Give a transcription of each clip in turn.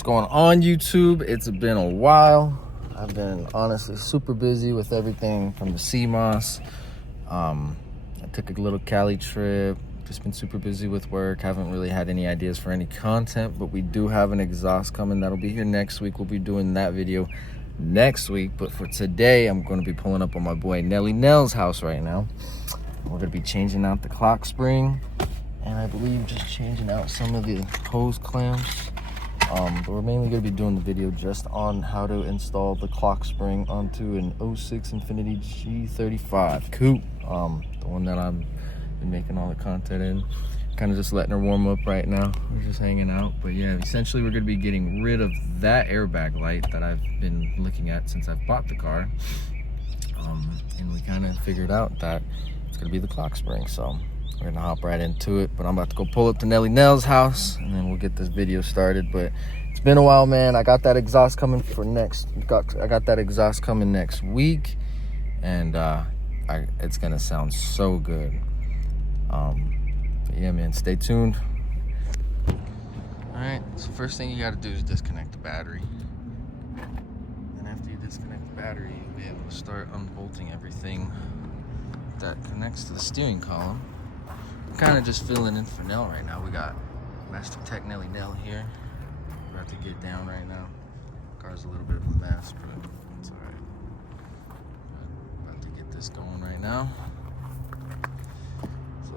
What's going on, YouTube? It's been a while. I've been honestly super busy with everything from the CMOS. I took a little Cali trip. Just been super busy with work. Haven't really had any ideas for any content, but we do have an exhaust coming that'll be here next week. We'll be doing that video next week. But for today, I'm going to be pulling up on my boy Nelly Nell's house right now. We're going to be changing out the clock spring, and I believe just changing out some of the hose clamps. But we're mainly going to be doing the video just on how to install the clock spring onto an 06 Infinity G35 coupe, the one that I've been making all the content in. Kind of just letting her warm up right now. We're just hanging out. But yeah, essentially we're going to be getting rid of that airbag light that I've been looking at since I've bought the car. And we kind of figured out that it's going to be the clock spring, so we're gonna hop right into it. But I'm about to go pull up to Nelly Nell's house and then we'll get this video started. But it's been a while, man. I got that exhaust coming for I got that exhaust coming next week, and it's gonna sound so good. But yeah, man, stay tuned. All right, so first thing you gotta do is disconnect the battery. And after you disconnect the battery, you'll be able to start unbolting everything that connects to the steering column. I'm kind of just filling in for Nell right now. We got Master Tech Nelly Nell here. We're about to get down right now. Car's a little bit of a mess, but it's all right. About to get this going right now. So,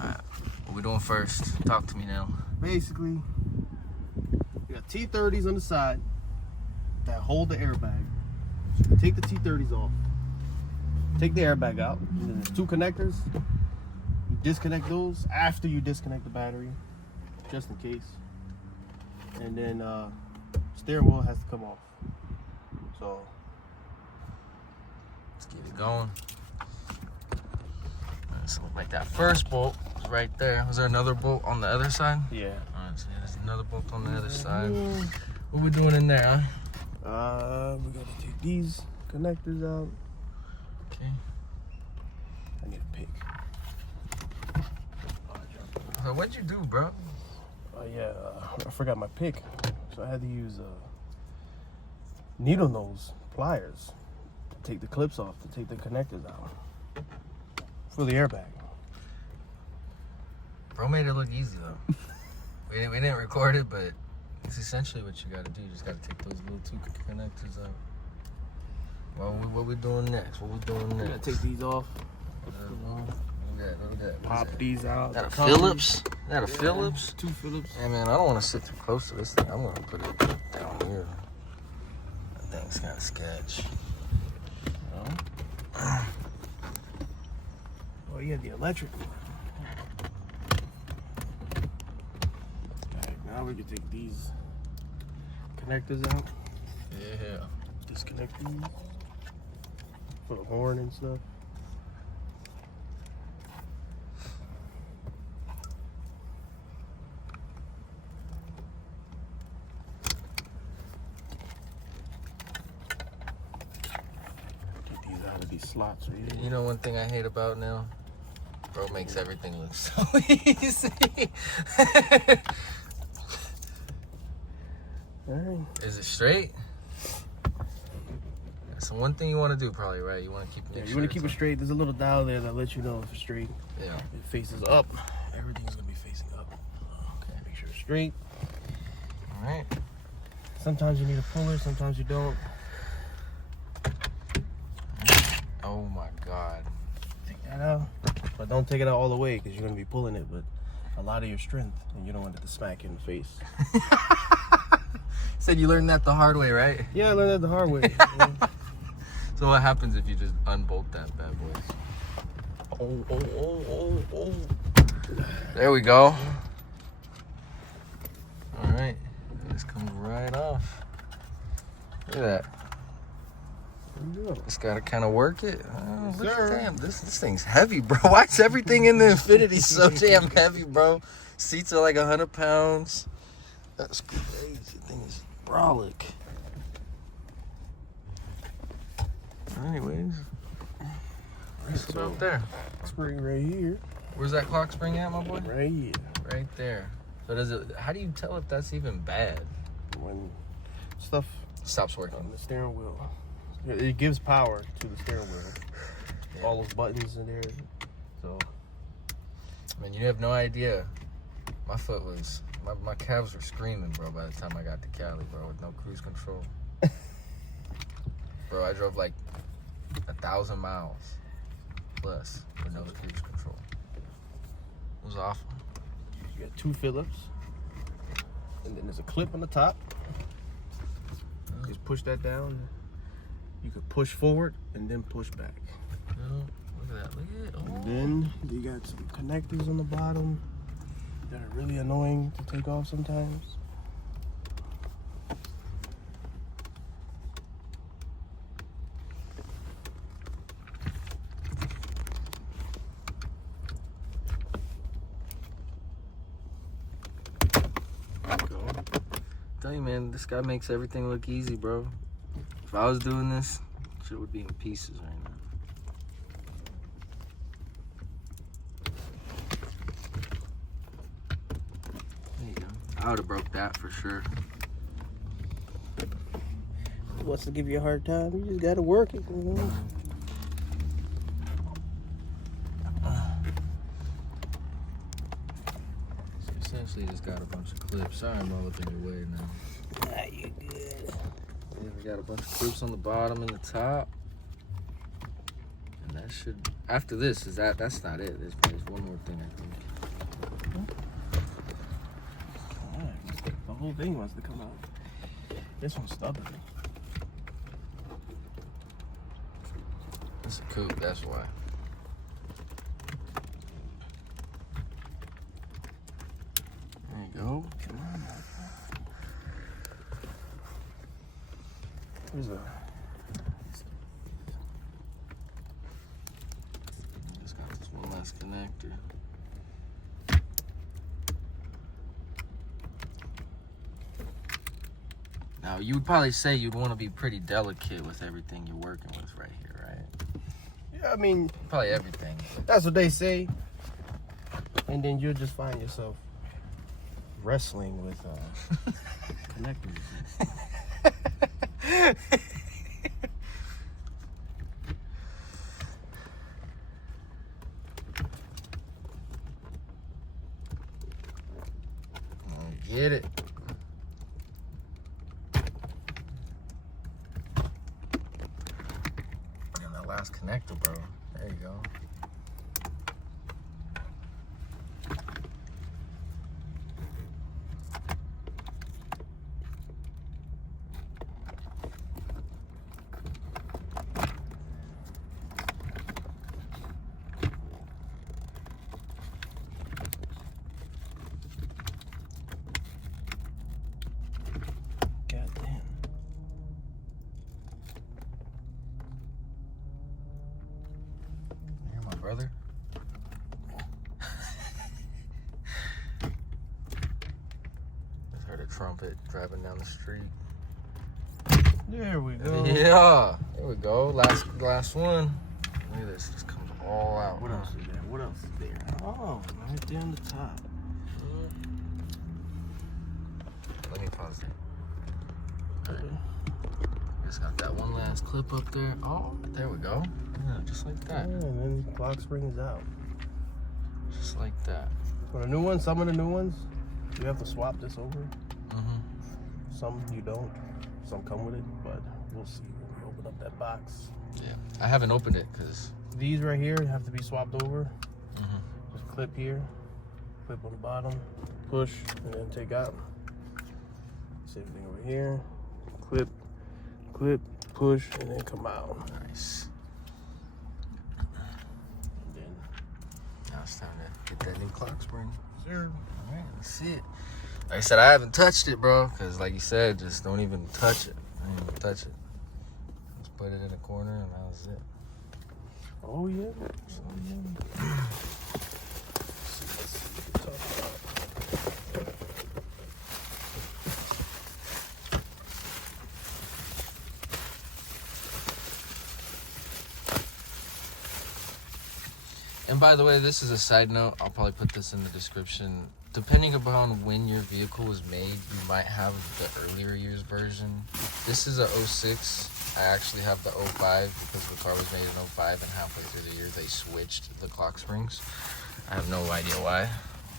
all right, what we doing first? Talk to me, Nell. Basically, you got T30s on the side that hold the airbag. So you take the T30s off. Take the airbag out. And then there's two connectors. You disconnect those after you disconnect the battery, just in case. And then steering wheel has to come off. So let's get it going. So like that first bolt was right there. Was there another bolt on the other side? Yeah. All right, so there's another bolt on the other side. What we doing in there, huh? We gotta take these connectors out. Okay. I need a pick. So what'd you do, bro? I forgot my pick, so I had to use needle nose pliers to take the clips off, to take the connectors out for the airbag. Bro made it look easy though. we didn't record it, but it's essentially what you gotta do. You just gotta take those little two connectors out. Well, what we doing next? What we doing next? I gotta take these off. Look at that. Pop these out. That a Phillips? That a Phillips? Two Phillips. Hey man, I don't want to sit too close to this thing. I'm gonna put it down here. That thing's kind of sketch. Oh, you have the electric one. Alright, now we can take these connectors out. Yeah. Disconnect these for the horn and stuff. Get these out of these slots right here. You know one thing I hate about now? Bro makes everything look so easy. Alright. Is it straight? So one thing you want to do probably, right? You want to keep it Yeah, you want to keep it straight. There's a little dial there that lets you know if it's straight. Yeah. It faces up. Everything's going to be facing up. Okay, make sure it's straight. All right. Sometimes you need a puller, sometimes you don't. Oh my God. Take that out. But don't take it out all the way because you're going to be pulling it with a lot of your strength and you don't want it to smack you in the face. Said you learned that the hard way, right? Yeah, I learned that the hard way. So what happens if you just unbolt that bad boy? Oh. There we go. All right. This comes right off. Look at that. Just gotta kind of work it. Oh, look at damn, this thing's heavy, bro. Why is everything in the Infinity so damn heavy, bro? Seats are like 100 pounds. That's crazy. The thing is brolic. Anyways, what's about there? Spring right here. Where's that clock spring at, my boy? Right here. Right there. So does it? How do you tell if that's even bad? When stuff Stops working. on the steering wheel, it gives power to the steering wheel. Yeah. All those buttons in there. So, Man, you have no idea. My foot was, my calves were screaming, bro, by the time I got to Cali, bro, with no cruise control. Bro, I drove like 1,000 miles plus with no cruise control. It was awful. you got 2 Phillips, and then there's a clip on the top. Just push that down. You could push forward and then push back. Oh, look at that. Look at it. Oh. And then you got some connectors on the bottom that are really annoying to take off sometimes. Tell you, man, this guy makes everything look easy, bro. If I was doing this, shit would be in pieces right now. There you go. I would have broke that for sure. He wants to give you a hard time. You just gotta work it, you know? So essentially, just got a bunch of clips. Sorry, I'm all up in your way now. Ah, you good. Yeah, we got a bunch of clips on the bottom and the top. And that should, after this, that's not it. There's one more thing, I think. The whole thing wants to come out. This one's stubborn. It's a coupe, that's why. There you go. Come on, man. Here's a. Just got this one last connector. Now, you would probably say you'd want to be pretty delicate with everything you're working with right here, right? Yeah, I mean, Probably everything. that's what they say. And then you'll just find yourself wrestling with connectors. Get it. And that last connector, bro. There you go. Goddamn. You're my brother. Just heard a trumpet driving down the street. There we go. Yeah, there we go. Last one. Look at this. Just comes all out. What else is there? What else is there? Oh, right there on the top. Let me pause it. All right. Just got that one last clip up there. Oh, there we go. Yeah, just like that. Yeah, and then the clock springs out. Just like that. For the new ones, some of the new ones, you have to swap this over. Mm-hmm. Some you don't. Some come with it, but we'll see when we open up that box. Yeah. I haven't opened it because. These right here have to be swapped over. Mm-hmm. Just clip here, clip on the bottom, push, and then take out. Same thing over here. Clip, clip, push, and then come out. Nice. And then, Now it's time to get that new clock spring. sir. All right, let's see it. Like I said, I haven't touched it, bro, because like you said, just don't even touch it. Don't even touch it. Just put it in the corner, and that was it. Oh yeah. And by the way, this is a side note. I'll probably put this in the description. depending upon when your vehicle was made, you might have the earlier years version. This is a 06. I actually have the 05 because the car was made in 05, and halfway through the year they switched the clock springs. I have no idea why,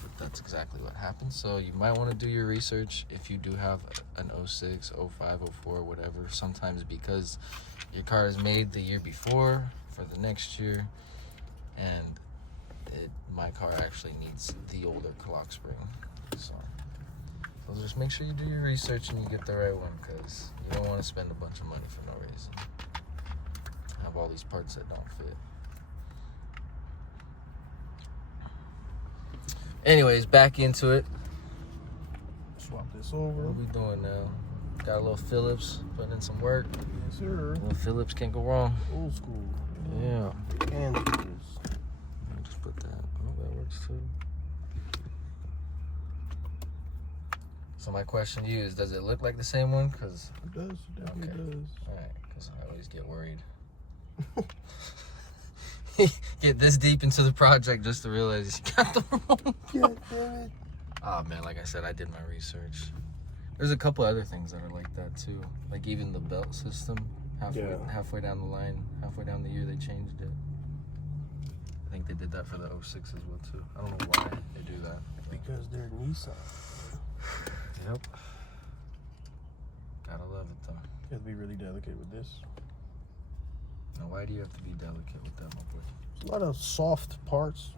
but that's exactly what happened. So you might want to do your research if you do have an 06, 05, 04, whatever. Sometimes because your car is made the year before for the next year, and my car actually needs the older clock spring. So just make sure you do your research and you get the right one, because you don't want to spend a bunch of money for no reason. Have all these parts that don't fit. Anyways, back into it. Swap this over. What we doing now? Got a little Phillips, putting in some work. Yes, sir. A little Phillips can't go wrong. Old school. Yeah. And tools. I'll just put that. Oh, that works too. So my question to you is, does it look like the same one? Cause it does. It definitely does. All right, because I always get worried. Get this deep into the project just to realize you got the wrong. God damn it. Oh man, like I said, I did my research. There's a couple other things that are like that too. Like even the belt system, halfway down the line, halfway down the year they changed it. I think they did that for the 06 as well too. I don't know why they do that. Because they're Nissan. Yep. Gotta love it though. You have to be really delicate with this. Now why do you have to be delicate with that, my boy? There's a lot of soft parts.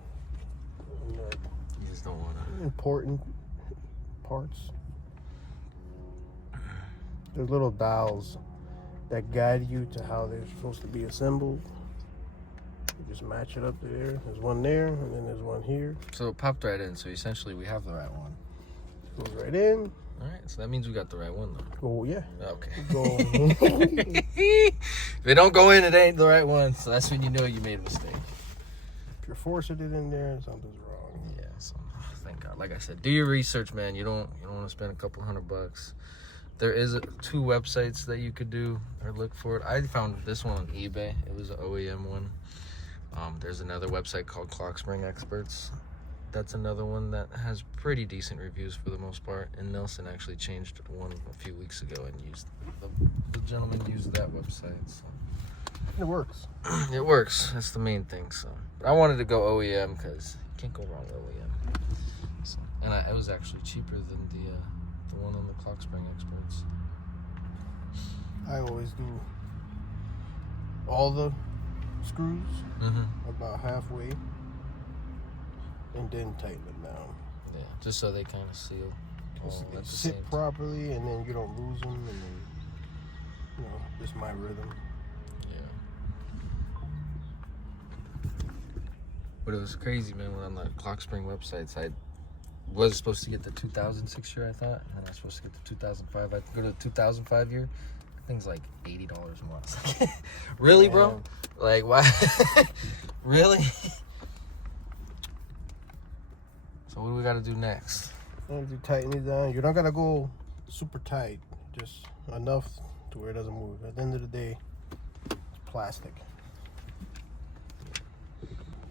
And, You just don't want to. important parts. There's little dials that guide you to how they're supposed to be assembled. You just match it up to there. There's one there, and then there's one here. So it popped right in. So essentially, we have the right one. Goes right in. All right. So that means we got the right one, though. Oh yeah. Okay. Go. If it don't go in, it ain't the right one. So that's when you know you made a mistake. If you're forcing it in there, something's wrong. Yeah. So thank God. Like I said, do your research, man. You don't want to spend a couple $100. There is two websites that you could do or look for it. I found this one on eBay. It was an OEM one. There's another website called Clock Spring Experts. That's another one that has pretty decent reviews for the most part. And Nelson actually changed one a few weeks ago and used the gentleman used that website. So. It works. It works. That's the main thing. So, but I wanted to go OEM because you can't go wrong with OEM. So, and it was actually cheaper than the one on the Clock Spring Experts. I always do all the screws about halfway and then tighten them down. Yeah, just so they kind of seal. Just All they at the sit same properly, and then you don't lose them, and then, you know, just my rhythm. Yeah. But it was crazy, man, when on the Clock Spring websites, I was supposed to get the 2006 year, I thought, and I was supposed to get the 2005. I go to the 2005 year, thing's like $80 more. Really, bro? Like, why? Really? So what do we got to do next? And you tighten it down. You're not gonna go super tight, just enough to where it doesn't move. At the end of the day, it's plastic.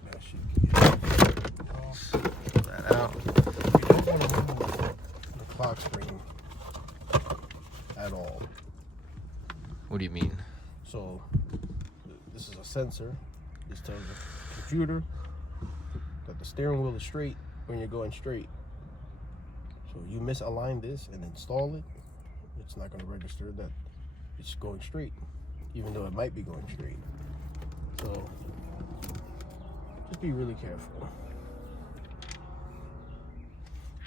That shit Pull that out. You don't want to move the clock spring at all. What do you mean? So this is a sensor. This tells the computer that the steering wheel is straight when you're going straight. So you misalign this and install it, it's not going to register that it's going straight, even though it might be going straight. So just be really careful.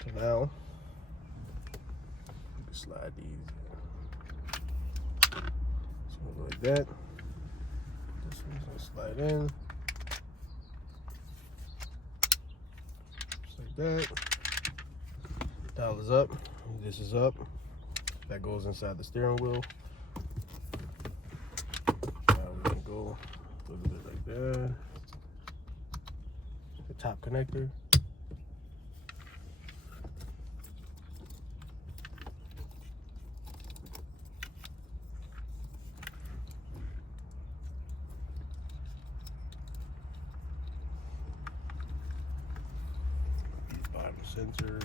So now you can slide these in. So like that. This one's gonna slide in. Just like that. Dial is up. This is up. That goes inside the steering wheel. Now we can go a little bit like that. The top connector. Bottoms sensors.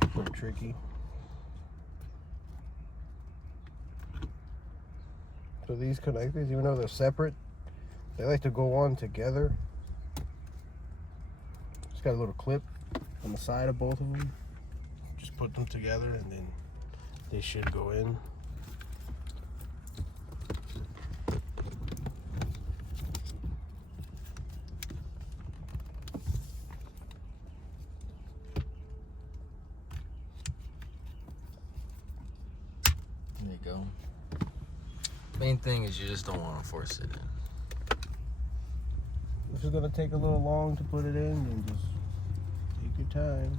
A little tricky. So these connectors, even though they're separate, they like to go on together. It's got a little clip on the side of both of them. Just put them together and then they should go in. There you go. Main thing is you just don't want to force it in. This is gonna take a little long to put it in, and just take your time.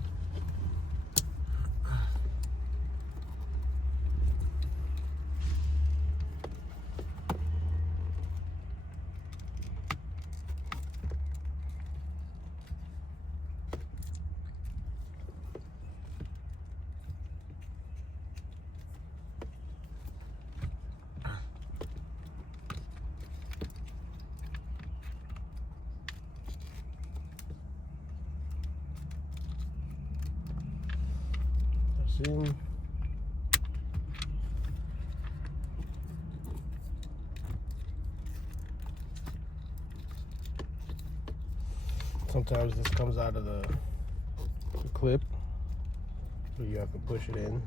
In. Sometimes this comes out of the clip, so you have to push it in.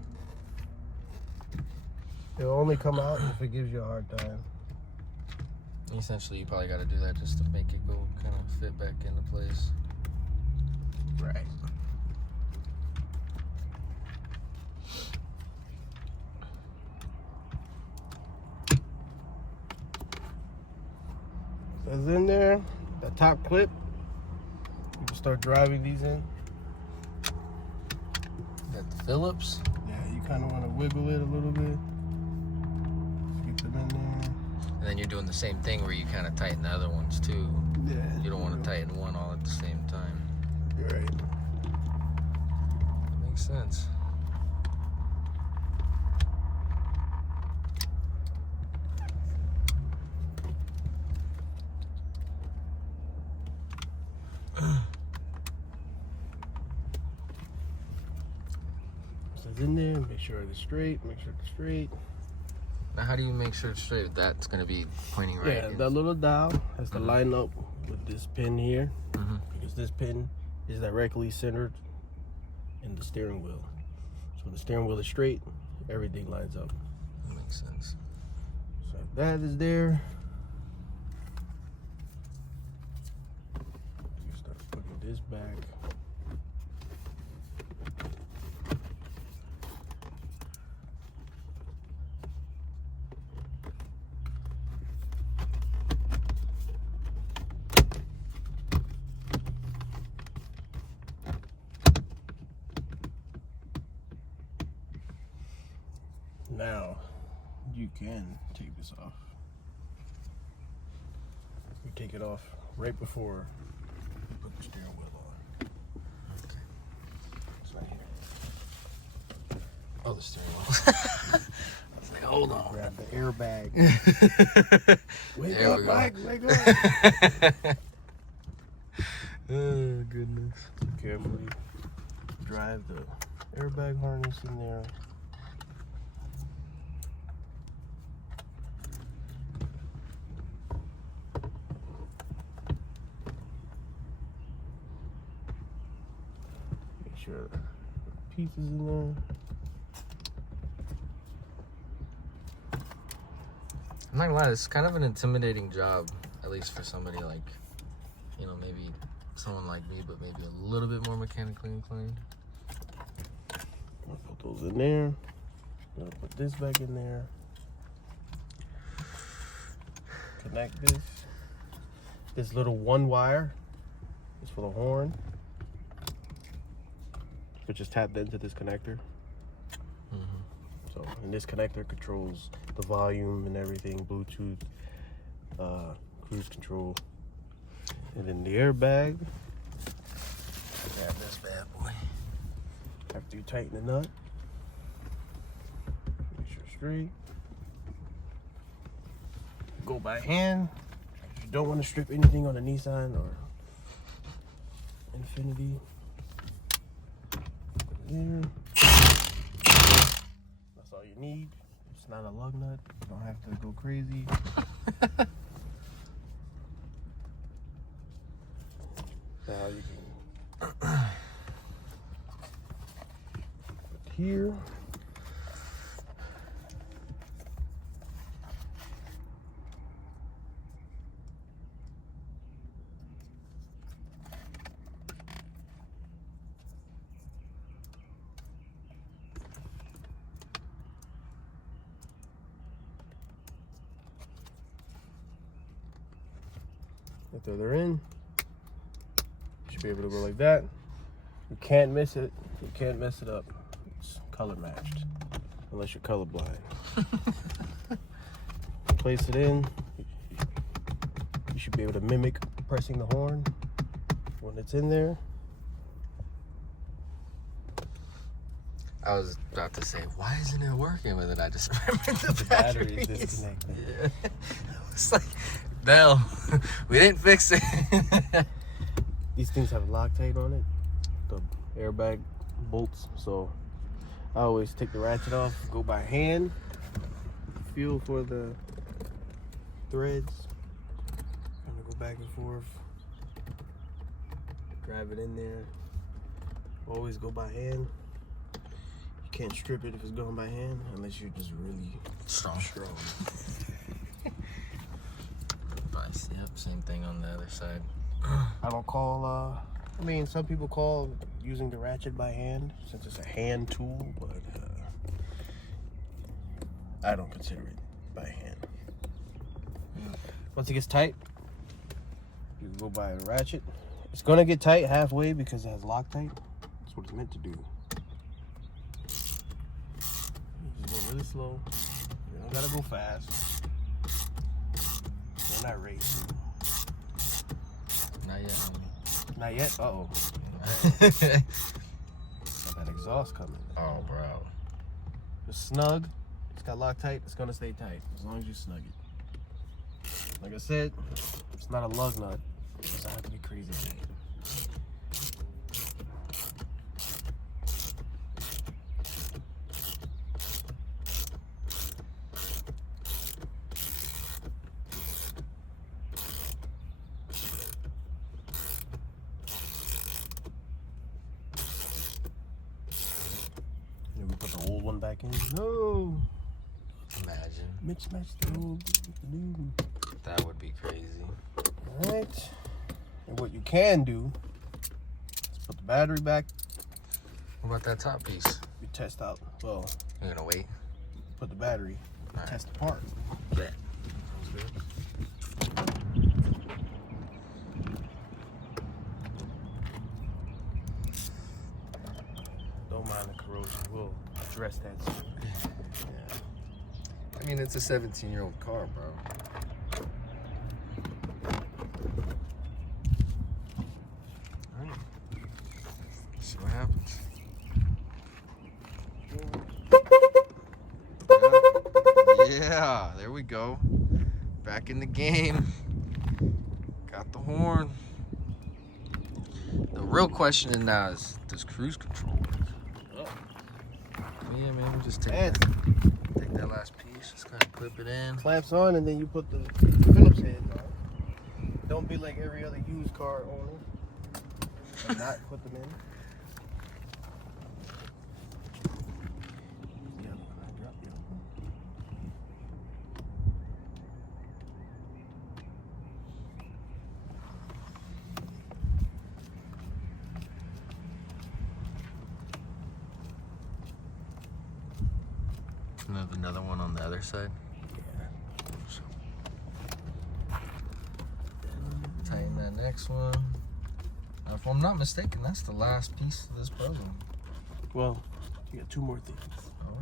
It'll only come out if it gives you a hard time. Essentially, you probably got to do that just to make it go kind of fit back into place. Right. That's in there. That top clip, you can start driving these in. Got the Phillips. Yeah, you kind of want to wiggle it a little bit. Keep them in there. And then you're doing the same thing where you kind of tighten the other ones too. Yeah. You don't want to tighten one all at the same time. Right. That makes sense. So it's in there. Make sure it's straight. Make sure it's straight. Now, how do you make sure it's straight? That's going to be pointing right. Yeah, that little dial has to line up with this pin here, because this pin is directly centered in the steering wheel. So when the steering wheel is straight, everything lines up. That makes sense. So if that is there, you start putting this back. Now, you can take this off. You take it off right before you put the steering wheel on. Okay. It's right here. Oh, the steering wheel. I was like, hold on. Grab the airbag. Wake There up, we go. Mike, wake up. Oh, goodness. Carefully drive the airbag harness in there. Make sure the pieces in there. I'm not gonna lie, it's kind of an intimidating job, at least for somebody like, you know, maybe someone like me, but maybe a little bit more mechanically inclined. I'll put those in there. I'll put this back in there. Connect this. This little one wire is for the horn. So just tap into this connector. So So, and this connector controls the volume and everything, Bluetooth, cruise control. And then the airbag. Grab this bad boy. After you tighten the nut, make sure it's straight. Go by hand. If you don't want to strip anything on the Nissan or Infinity. There. That's all you need. It's not a lug nut. You don't have to go crazy. Now you can put here. After they're in, you should be able to go like that. You can't miss it. You can't mess it up. It's color matched, unless you're colorblind. Place it in. You should be able to mimic pressing the horn when it's in there. I was about to say, why isn't it working with it? I just remembered the Battery battery is disconnected. Yeah. It's like, no, we didn't fix it. These things have Loctite on it, the airbag bolts. So I always take the ratchet off, go by hand, feel for the threads, kind of go back and forth, grab it in there. Always go by hand. You can't strip it if it's going by hand unless you're just really strong. Nice. Yep, same thing on the other side. I don't call, I mean, some people call using the ratchet by hand since it's a hand tool, but I don't consider it by hand. Once it gets tight, you can go by a ratchet. It's gonna get tight halfway because it has Loctite. That's what it's meant to do. You just go really slow. You don't gotta go fast. You're not racing. Not yet, homie. Not yet? Uh-oh. Got that exhaust coming. Oh, bro. It's snug. It's got Loctite. It's gonna stay tight as long as you snug it. Like I said, it's not a lug nut. It doesn't have to be crazy big. Then we put the old one back in. No! Imagine. Mismatch the old with the new. That would be crazy. Alright. And what you can do is put the battery back. What about that top piece? You test out. Well, You're gonna wait? put the battery. All right. Test the part. Bet. Sounds good. Don't mind the corrosion. We'll address that soon. Yeah. I mean, it's a 17-year-old car, bro. All right. See what happens. Yeah, there we go. Back in the game. Got the horn. The real question now is, does cruise control work? Yeah, man, just take that last piece, just kind of clip it in. Clamps on, and then you put the Phillips heads on. Don't be like every other used car owner and not put them in. And then another one on the other side. Tighten that next one. Now, if I'm not mistaken, that's the last piece of this puzzle. Well, you got two more things. Oh.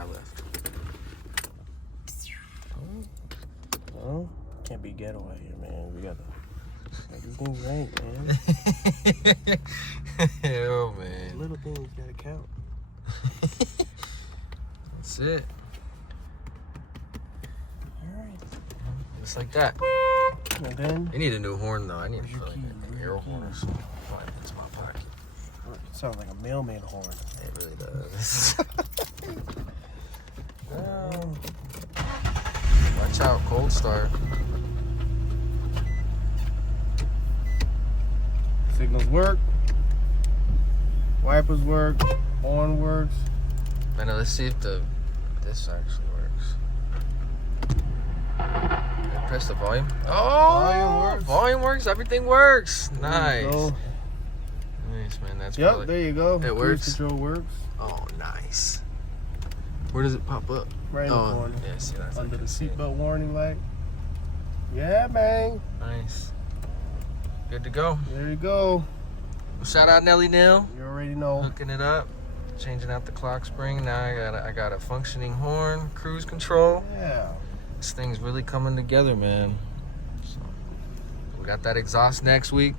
got left? Oh, can't be ghetto out here, man. We gotta make these things right, man. Hell, man. Little things gotta count. That's it. Alright. Just like that. And then I need a new horn, though. I need Where's your like key? an Where's air your horn or key? something. Find it in my pocket. it sounds like a mailman horn. It really does. Oh. Watch out, cold start. Signals work. Wipers work. Horn works. I know, let's see if this actually works. I press the volume. Oh, volume works. Everything works. Nice. Nice, man. That's Yep, probably, there you go. It Cruise works. control works. Oh, nice. Where does it pop up? Right in the corner. Yeah, see, that's Under the I can see it. seatbelt warning light. Yeah, man. Nice. Good to go. There you go. Shout out Nelly Nil. You already know. Hooking it up. Changing out the clock spring. Now I got a functioning horn, cruise control. Yeah. This thing's really coming together, man. So we got that exhaust next week.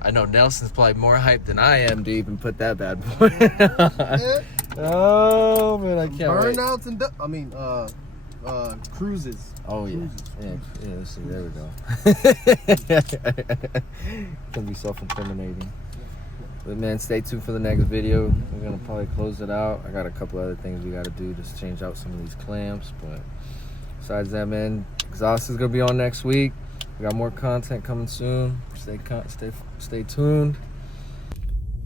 I know Nelson's probably more hyped than I am to even put that bad boy. Oh man, I can't wait. Burnouts and cruises. Oh yeah, Cruises. yeah. See, there we go. Can be self-incriminating. But man, stay tuned for the next video. We're gonna probably close it out. I got a couple other things we gotta do, just change out some of these clamps. But besides that, man, exhaust is gonna be on next week. We got more content coming soon. Stay tuned.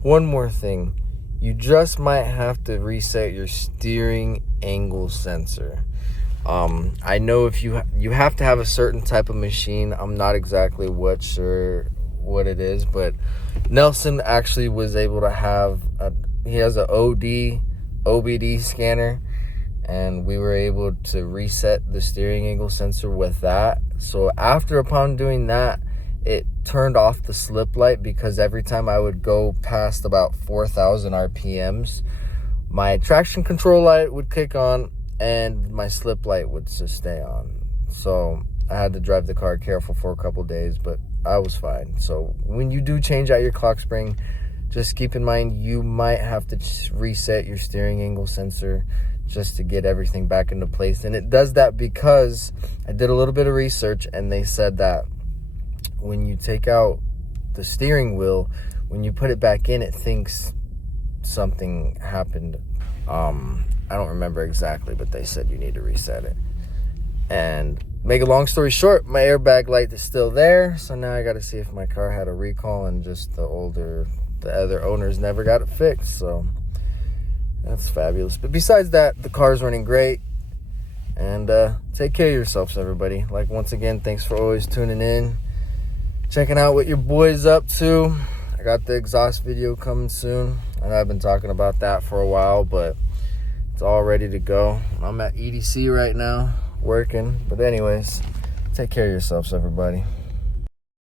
One more thing. You just might have to reset your steering angle sensor. I know if you have to have a certain type of machine. I'm not exactly sure what it is, but Nelson actually was able to have he has a OBD scanner, and we were able to reset the steering angle sensor with that. So upon doing that, it turned off the slip light, because every time I would go past about 4,000 RPMs, my traction control light would kick on and my slip light would just stay on. So I had to drive the car careful for a couple days, but I was fine. So when you do change out your clock spring, just keep in mind you might have to reset your steering angle sensor just to get everything back into place. And it does that because I did a little bit of research, and they said that when you take out the steering wheel, when you put it back in, it thinks something happened. I don't remember exactly, but they said you need to reset it. And make a long story short, my airbag light is still there. So now I got to see if my car had a recall, and just the other owners never got it fixed. So that's fabulous. But besides that, the car's running great. And take care of yourselves, everybody. Like, once again, thanks for always tuning in, checking out what your boy's up to. I got the exhaust video coming soon. I know I've been talking about that for a while, but it's all ready to go. I'm at EDC right now, working. But anyways, take care of yourselves, everybody.